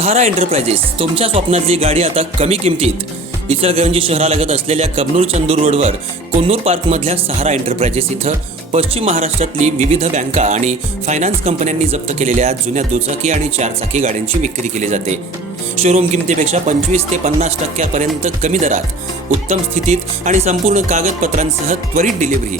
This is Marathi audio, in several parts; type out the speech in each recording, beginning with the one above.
सहारा एंटरप्राइजेस तुमच्या स्वप्नातली गाडी आता कमी किमतीत. इचलकरंजी शहरालगत असलेल्या कबनूर चंदूर रोडवर कोन्नूर पार्कमधल्या सहारा एंटरप्राइजेस इथं पश्चिम महाराष्ट्रातली विविध बँका आणि फायनान्स कंपन्यांनी जप्त केलेल्या जुन्या दुचाकी आणि चारचाकी गाड्यांची विक्री केली जाते. शोरूम किमतीपेक्षा 25 ते 50% कमी दरात, उत्तम स्थितीत आणि संपूर्ण कागदपत्रांसह त्वरित डिलिव्हरी.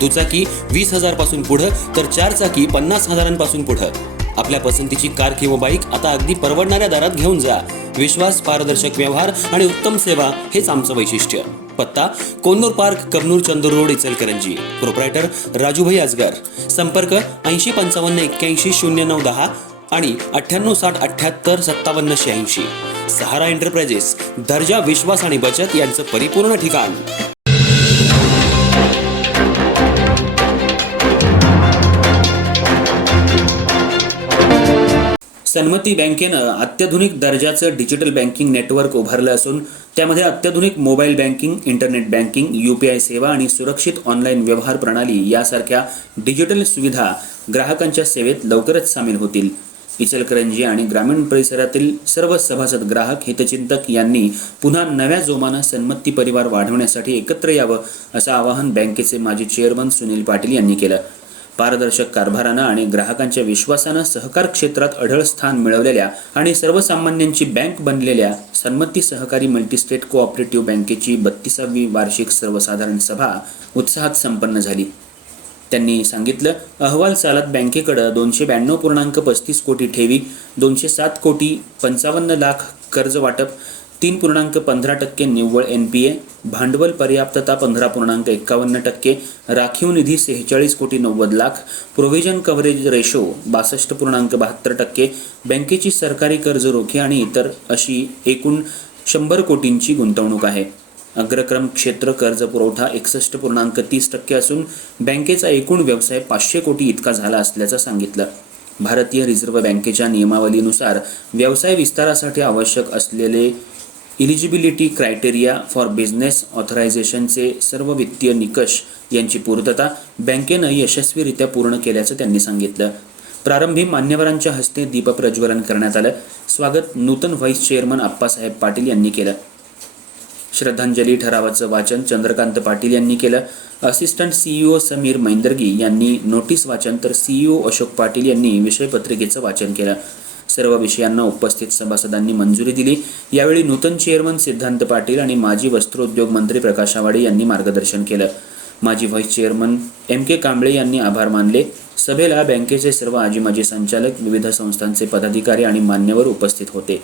दुचाकी 20,000 पासून पुढे तर चारचाकी 50,000 पुढे. आपल्या पसंतीची कार किंवा बाईक आता अगदी परवडणाऱ्या दरात घेऊन जा. विश्वास, पारदर्शक व्यवहार आणि उत्तम सेवा हेच आमचं वैशिष्ट्य. पत्ता Konnur park, Kabnur Chandur road, Ichalkaranji. Proprietor Rajubhai Ajgar. संपर्क 8055810910 आणि 9860785786. सहारा एंटरप्राइजेस, दर्जा, विश्वास आणि बचत यांचं परिपूर्ण ठिकाण. सन्मती बँकेनं अत्याधुनिक दर्जाचं डिजिटल बँकिंग नेटवर्क उभारलं असून त्यामध्ये अत्याधुनिक mobile banking, internet banking, UPI सेवा आणि सुरक्षित ऑनलाईन व्यवहार प्रणाली यासारख्या डिजिटल सुविधा ग्राहकांच्या सेवेत लवकरच सामील होतील. इचलकरंजी आणि ग्रामीण परिसरातील सर्व सभासद, ग्राहक, हितचिंतक यांनी पुन्हा नव्या जोमानं सन्मती परिवार वाढवण्यासाठी एकत्र यावं असं आवाहन बँकेचे माजी चेअरमन सुनील पाटील यांनी केलं. पारदर्शक कारभारानं आणि ग्राहकांच्या विश्वासानं सहकार क्षेत्रात अढळ स्थान मिळवलेल्या आणि सर्वसामान्यांची बँक बनलेल्या सन्मती सहकारी मल्टीस्टेट कोऑपरेटिव्ह बँकेची 32वी वार्षिक सर्वसाधारण सभा उत्साहात संपन्न झाली. त्यांनी सांगितलं, अहवाल चालत बँकेकडे 292.35 कोटी ठेवी, 207 कोटी 55 लाख कर्ज वाटप, 3.15% निव्वळ NPA, भांडवल पर्याप्तता 15.51%, राखीव निधी 46 कोटी 90 लाख, प्रोव्हिजन कव्हरेज रेशो 62.72%, बँकेची सरकारी कर्ज रोखे आणि इतर अशी एकूण 100 कोटींची गुंतवणूक आहे. अग्रक्रम क्षेत्र कर्ज पुरवठा 61.30% असून बँकेचा एकूण व्यवसाय 500 कोटी इतका झाला असल्याचं सांगितलं. भारतीय रिझर्व्ह बँकेच्या नियमावलीनुसार व्यवसाय विस्तारासाठी आवश्यक असलेले इलिजिबिलिटी क्रायटेरिया फॉर बिझनेस ऑथरायझेशनचे सर्व वित्तीय निकष यांची पूर्तता बँकेनं यशस्वीरित्या पूर्ण केल्याचं त्यांनी सांगितलं. प्रारंभी मान्यवरांच्या हस्ते दीपप्रज्वलन करण्यात आलं. स्वागत नूतन व्हाईस चेअरमन आप्पासाहेब पाटील यांनी केलं. श्रद्धांजली ठरावाचं वाचन चंद्रकांत पाटील यांनी केलं. असिस्टंट CEO समीर मैंदर्गी यांनी नोटीस वाचन तर CEO अशोक पाटील यांनी विषयपत्रिकेचं वाचन केलं. सर्व विषयांना उपस्थित सभासदांनी मंजुरी दिली. यावेळी नूतन चेअरमन सिद्धांत पाटील आणि माजी वस्त्रोद्योग मंत्री प्रकाश आवाडे यांनी मार्गदर्शन केलं. माजी व्हाईस चेअरमन MK कांबळे यांनी आभार मानले. सभेला बँकेचे सर्व आजी माजी संचालक, विविध संस्थांचे पदाधिकारी आणि मान्यवर उपस्थित होते.